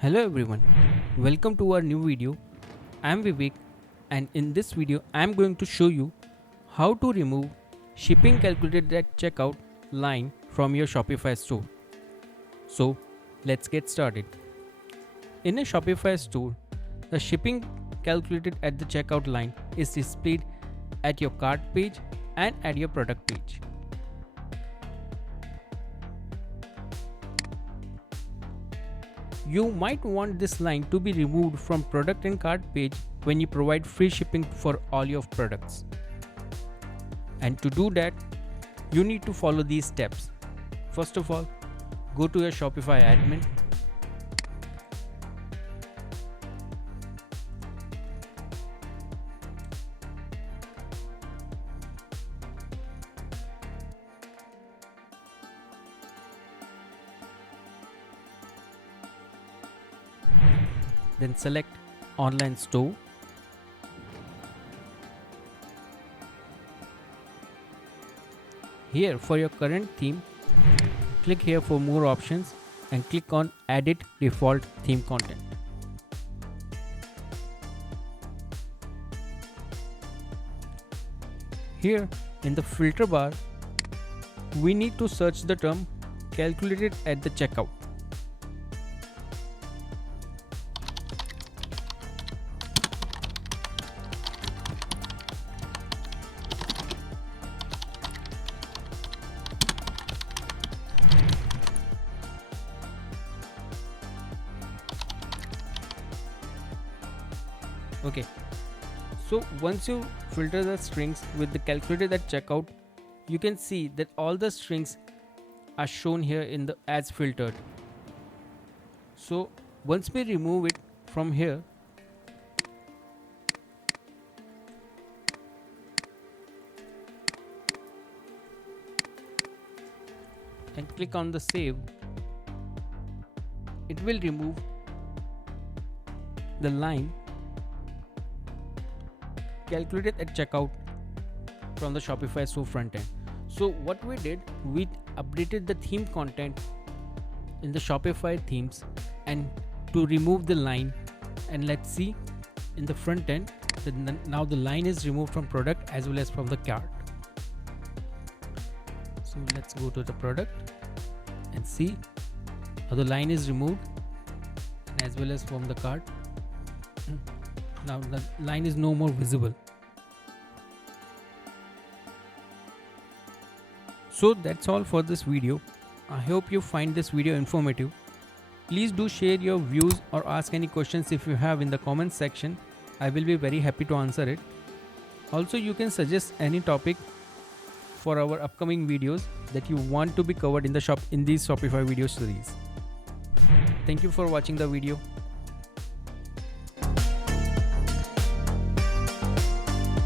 Hello everyone, welcome to our new video. I am Vivek and in this video I am going to show you how to remove shipping calculated at checkout line from your Shopify store. So let's get started. In a Shopify store, the shipping calculated at the checkout line is displayed at your cart page and at your product page. You might want this line to be removed from product and cart page when you provide free shipping for all your products. And to do that, you need to follow these steps. First of all, go to your Shopify admin. Then select online store. Here for your current theme, click here for more options and click on edit default theme content. Here in the filter bar, we need to search the term calculated at the checkout. Okay, so once you filter the strings with the calculated at checkout, you can see that all the strings are shown here in the as filtered. So once we remove it from here, and click on the save, it will remove the line calculated at checkout from the Shopify store front end. So what we did, we updated the theme content in the Shopify themes and to remove the line, and let's see in the front end that now the line is removed from product as well as from the cart. So let's go to the product and see how the line is removed as well as from the cart. Now the line is no more visible. So that's all for this video. I hope you find this video informative. Please do share your views or ask any questions if you have in the comments section. I will be very happy to answer it. Also, you can suggest any topic for our upcoming videos that you want to be covered in these Shopify video series. Thank you for watching the video.